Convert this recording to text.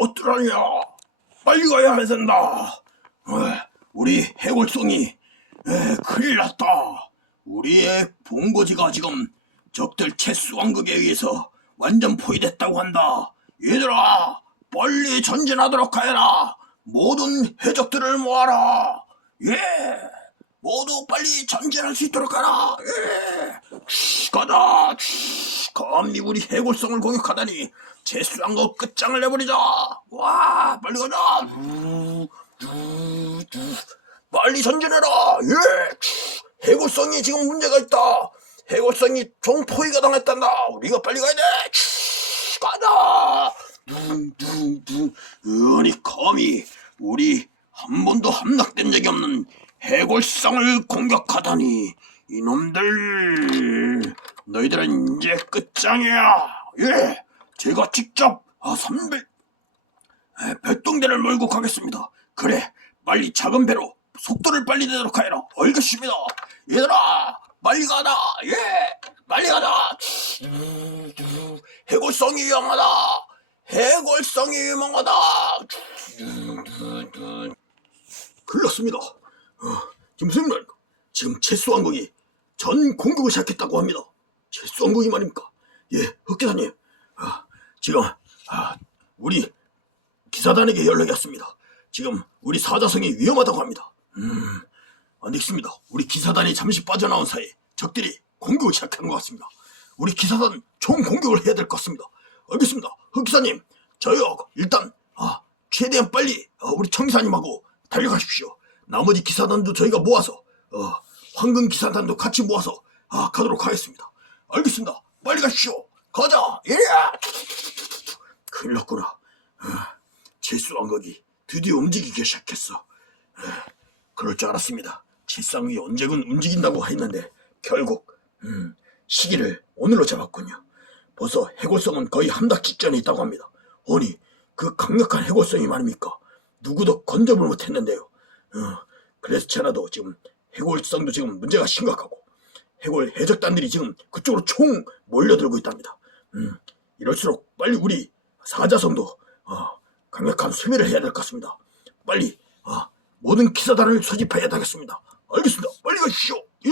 어떡하냐? 빨리 가야 된다. 어, 우리 해골송이 에, 큰일 났다. 우리의 본거지가 지금 적들 채수왕국에 의해서 완전 포위됐다고 한다. 얘들아, 빨리 전진하도록 하여라. 모든 해적들을 모아라. 예, 모두 빨리 전진할 수 있도록 하라. 예, 치, 가자. 치, 감히 우리 해골성을 공격하다니 채수왕국 끝장을 내버리자. 와, 빨리 가자. 두, 두, 두. 빨리 전진해라. 예, 치, 해골성이 지금 문제가 있다. 해골성이 종포위가 당했단다. 우리가 빨리 가야 돼. 치, 가자. 둥둥둥. 아니 감히 우리 한 번도 함락된 적이 없는 해골성을 공격하다니 이놈들 너희들은 이제 끝장이야. 예, 제가 직접 아 선배 에, 별동대를 몰고 가겠습니다. 그래, 빨리 작은 배로 속도를 빨리 내도록 하여라. 알겠습니다. 얘들아, 빨리 가라. 예, 빨리 가자. 해골성이 유명하다. 해골성이 유명하다. 글렀습니다. 어, 말입니까? 지금 채수왕국이 전 공격을 시작했다고 합니다. 채수왕국이 말입니까? 예, 흑기사님. 아, 지금 아, 우리 기사단에게 연락이 왔습니다. 지금 우리 사자성이 위험하다고 합니다. 음, 안 되겠습니다. 우리 기사단이 잠시 빠져나온 사이 적들이 공격을 시작한 것 같습니다. 우리 기사단 총 공격을 해야 될 것 같습니다. 알겠습니다. 흑기사님, 저요 일단 아, 최대한 빨리 어, 우리 청기사님하고 달려가십시오. 나머지 기사단도 저희가 모아서 어, 황금 기사단도 같이 모아서 아, 가도록 하겠습니다. 알겠습니다. 빨리 가십시오. 가자. 이래. 큰일 났구나. 어, 칠수왕국이 드디어 움직이기 시작했어. 에, 그럴 줄 알았습니다. 칠상이 언제군 움직인다고 했는데 결국 음, 시기를 오늘로 잡았군요. 벌써 해골성은 거의 함락 직전에 있다고 합니다. 아니 그 강력한 해골성이 말입니까? 누구도 건져볼 못했는데요. 어, 그래서 천하도 지금 해골성도 지금 문제가 심각하고 해골 해적단들이 지금 그쪽으로 총 몰려들고 있답니다. 음, 이럴수록 빨리 우리 사자성도 어, 강력한 수비를 해야 될 것 같습니다. 빨리 어, 모든 기사단을 소집해야 되겠습니다. 알겠습니다. 빨리 가시죠. 예.